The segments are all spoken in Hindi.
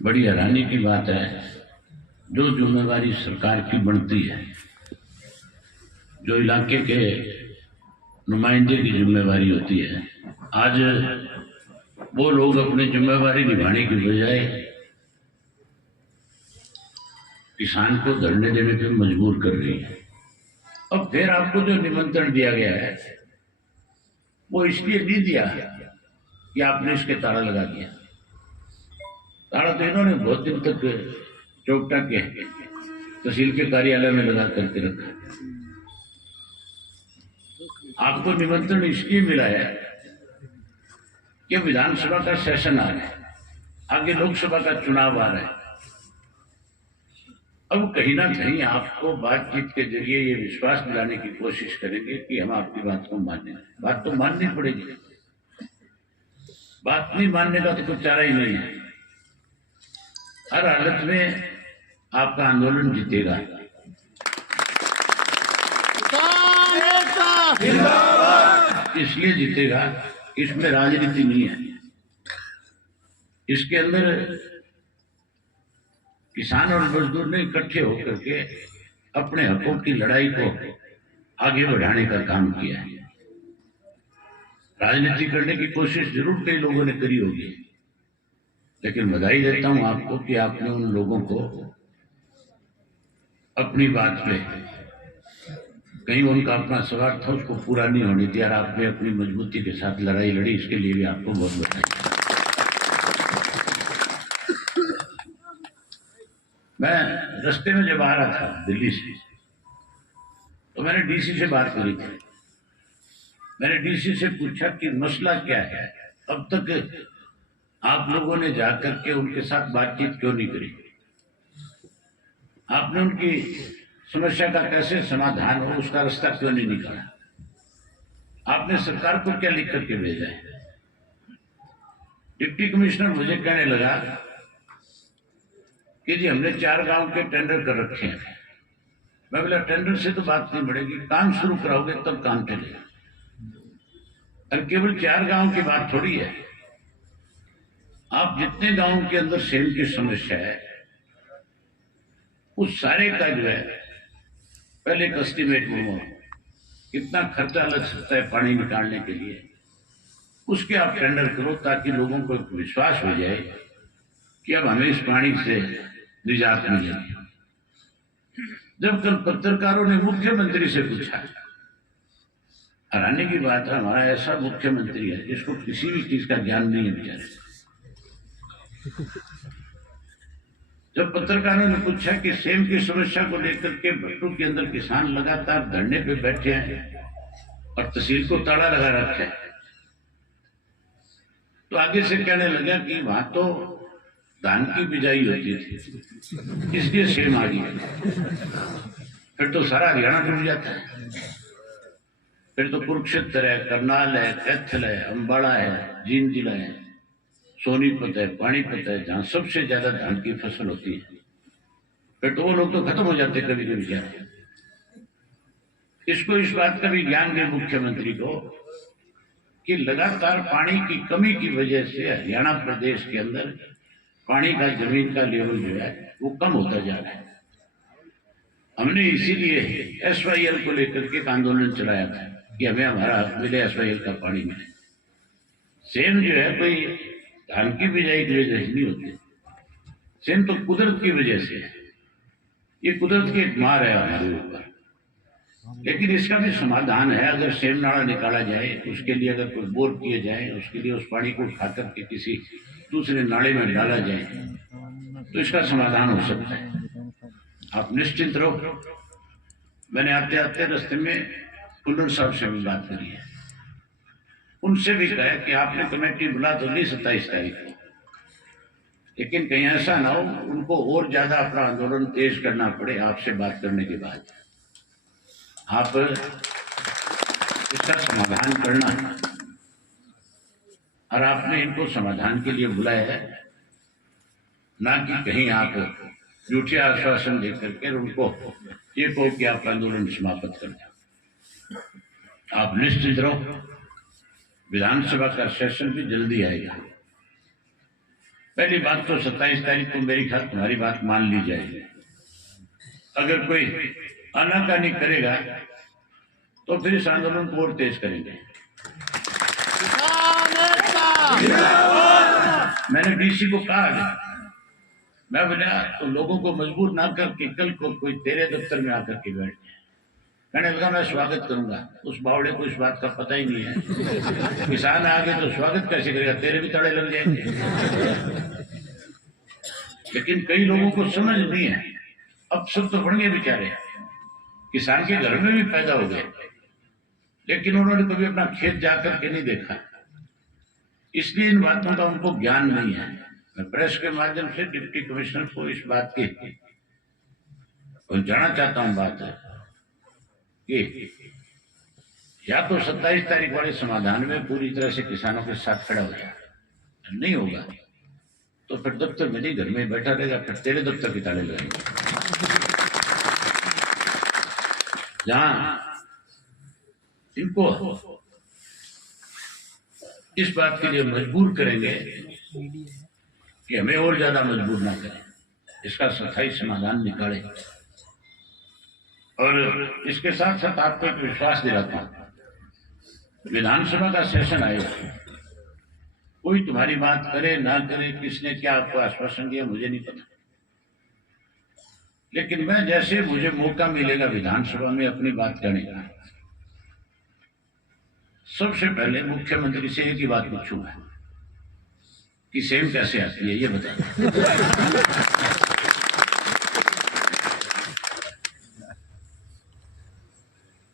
बड़ी हैरानी की बात है, जो जिम्मेवारी सरकार की बनती है, जो इलाके के नुमाइंदे की जिम्मेवारी होती है, आज वो लोग अपनी जिम्मेवारी निभाने की बजाय किसान को धरने देने पर मजबूर कर रही है। अब फिर आपको जो निमंत्रण दिया गया है वो इसलिए नहीं दिया कि आपने इसके ताला लगा दिया। ताला तो इन्होंने बहुत दिन तक चौकटा के तहसील के कार्यालय में लगा करके रखा। आपको निमंत्रण इसलिए मिला है कि विधानसभा का सेशन आ रहा है, आगे लोकसभा का चुनाव आ रहा है। अब कहीं ना कहीं आपको बातचीत के जरिए ये विश्वास दिलाने की कोशिश करेंगे कि हम आपकी बात को माने। बात तो माननी पड़ेगी, बात नहीं मानने का तो कुछ चारा ही नहीं है। हर हालत में आपका आंदोलन जीतेगा। इसलिए जीतेगा, इसमें राजनीति नहीं है। इसके अंदर किसान और मजदूर ने इकट्ठे होकर के अपने हकों की लड़ाई को आगे बढ़ाने का काम किया है। राजनीति करने की कोशिश जरूर कई लोगों ने करी होगी, लेकिन बधाई देता हूं आपको कि आपने उन लोगों को अपनी बात पे कहीं उनका अपना स्वार्थ था उसको पूरा नहीं होने दिया और आपने अपनी मजबूती के साथ लड़ाई लड़ी। इसके लिए भी आपको बहुत बधाई। मैं रास्ते में जब आ रहा था दिल्ली से, तो मैंने डीसी से बात करी थी। मैंने डीसी से पूछा कि मसला क्या है, अब तक आप लोगों ने जाकर के उनके साथ बातचीत क्यों नहीं करी, आपने उनकी समस्या का कैसे समाधान हो उसका रास्ता क्यों नहीं निकाला, आपने सरकार को क्या लिख करके भेजा है। डिप्टी कमिश्नर मुझे कहने लगा कि जी हमने 4 गांव के टेंडर कर रखे हैं। मैं बोला टेंडर से तो बात नहीं बढ़ेगी, काम शुरू कराओगे तब काम चलेगा। और केवल 4 गांव की बात थोड़ी है, आप जितने गांव के अंदर सेम की समस्या है उस सारे का जो है पहले एक एस्टिमेट बनाओ, कितना खर्चा लग सकता है पानी निकालने के लिए, उसके आप टेंडर करो ताकि लोगों को एक विश्वास हो जाए कि अब हमें इस पानी से निजात मिलेगी। जब कल पत्रकारों ने मुख्यमंत्री से पूछा, हैरानी की बात है हमारा ऐसा मुख्यमंत्री है जिसको किसी भी चीज का ज्ञान नहीं है बेचारे। जब पत्रकारों ने पूछा कि सेम की समस्या को लेकर के भट्टू के अंदर किसान लगातार धरने पे बैठे हैं और तहसील को ताला लगा रखा है, तो आगे से कहने लगा कि वहां तो धान की बिजाई होती थी इसलिए सेम आ गई। फिर तो सारा हरियाणा डूब जाता है। फिर तो कुरुक्षेत्र है, करनाल है, कैथल है, अम्बाड़ा है, जींद जिला है, सोनीपत है, पानीपत है, जहां सबसे ज्यादा धान की फसल होती है। फिर तो वो लोग तो खत्म हो जाते कभी कभी जाते। इसको इस बात का भी ज्ञान है मुख्यमंत्री को कि लगातार पानी की कमी की वजह से हरियाणा प्रदेश के अंदर पानी का जमीन का लेवल जो है वो कम होता जा रहा है। हमने इसीलिए SYL को लेकर के एक आंदोलन चलाया था कि हमें हमारा हक मिले, SYL का पानी मिले। सेम जो है कोई धान की बिजाई की वजह से नहीं होती, सेम तो कुदरत की वजह से है। ये कुदरत की एक मार है हमारे ऊपर, लेकिन इसका भी समाधान है। अगर सेम नाला निकाला जाए, उसके लिए अगर कोई बोर किए जाए, उसके लिए उस पानी को उठा करके किसी दूसरे नाले में डाला जाए तो इसका समाधान हो सकता है। आप निश्चिंत रहो। मैंने आते आते रास्ते में कुल्लर साहब से भी बात करी है, उनसे भी कहा कि आपने कमेटी बुला तो ली 27 तारीख को, लेकिन कहीं ऐसा ना हो उनको और ज्यादा अपना आंदोलन तेज करना पड़े आपसे बात करने के बाद। आप इसका समाधान करना, और आपने इनको समाधान के लिए बुलाया है, ना कि कहीं आप झूठे आश्वासन देकर के उनको ये कहो कि आप आंदोलन समाप्त कर दो। आप निश्चित रहो, विधानसभा का सेशन भी जल्दी आएगा। पहली बात तो 27 तारीख को मेरी ख्याल तुम्हारी बात मान ली जाएगी। अगर कोई आनाकानी करेगा तो फिर इस आंदोलन को और तेज करेंगे। मैंने डीसी को कहा, मैं बोला तो लोगों को मजबूर ना करके कल को कोई तेरे दफ्तर में आकर के बैठ जाए। कहने लगा मैं स्वागत करूंगा। उस बावड़े को इस बात का पता ही नहीं है। किसान आगे तो स्वागत कैसे करेगा, तेरे भी तड़े लग जाएंगे। लेकिन कई लोगों को समझ नहीं है। अब सब तो बढ़ गए बेचारे, किसान के घर में भी पैदा हो गए, लेकिन उन्होंने कभी अपना खेत जाकर के नहीं देखा, इसलिए इन बातों का उनको ज्ञान नहीं है। मैं प्रेस के माध्यम से डिप्टी कमिश्नर को इस बात की जाना चाहता हूं बात है कि या तो 27 तारीख वाले समाधान में पूरी तरह से किसानों के साथ खड़ा हो जाए, नहीं होगा तो फिर दफ्तर में नहीं घर में बैठा रहेगा, फिर तेरे दफ्तर के ताले लगाएंगे। जहां इनको इस बात के लिए मजबूर करेंगे कि हमें और ज्यादा मजबूर ना करें, इसका स्थायी समाधान निकालें। और इसके साथ साथ आपको एक विश्वास दिलाता हूं, विधानसभा का सेशन आएगा, कोई तुम्हारी बात करे ना करे, किसने क्या आपको आश्वासन दिया मुझे नहीं पता, लेकिन मैं जैसे मुझे मौका मिलेगा विधानसभा में अपनी बात करने का, सबसे पहले मुख्यमंत्री से एक ही बात पूछूंगा कि सेम कैसे आती है ये बता।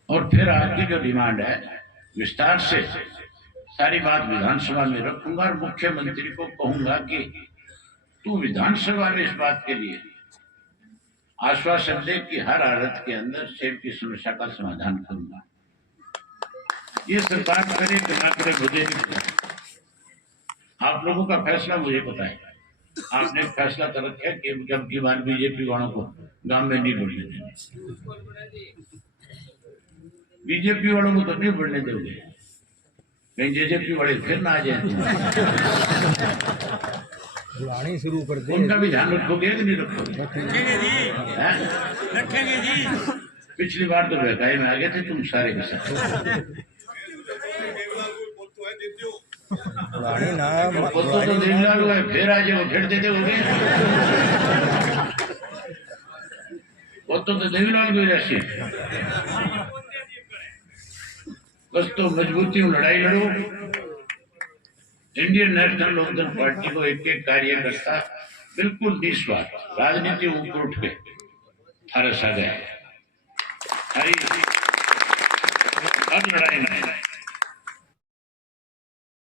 और फिर आपकी जो डिमांड है विस्तार से सारी बात विधानसभा में रखूंगा और मुख्यमंत्री को कहूंगा कि तू विधानसभा में इस बात के लिए आश्वासन दे कि हर हालत के अंदर सेब की समस्या का समाधान करूंगा। ये सरकार करे कि ना करे मुझे नहीं पता, आप लोगों का फैसला मुझे पता है। आपने फैसला कर रखा है कि जब की बार बीजेपी वालों को गांव में नहीं बढ़ने देंगे, बीजेपी वालों को तो नहीं बढ़ने दोगे, कहीं जेजेपी वाले फिर ना आ जाए, बुलानी शुरू कर दे। उनका भी ध्यान रखोगे कि नहीं रखोगे? रखेंगे जी। पिछली बार तो बहकाई में आ गए थे तुम सारे के साथ। बुलानी ना तो दिलदार हुआ फिर आ जाओ, फिर दे दोगे। वो तो देवीलाल की राशि बस, तो मजबूती लड़ाई लड़ो। इंडियन नेशनल लोकदल पार्टी को एक एक कार्यकर्ता बिल्कुल निस्वार्थ राजनीति ऊपर उठ के हर सगा है, हर लड़ाई में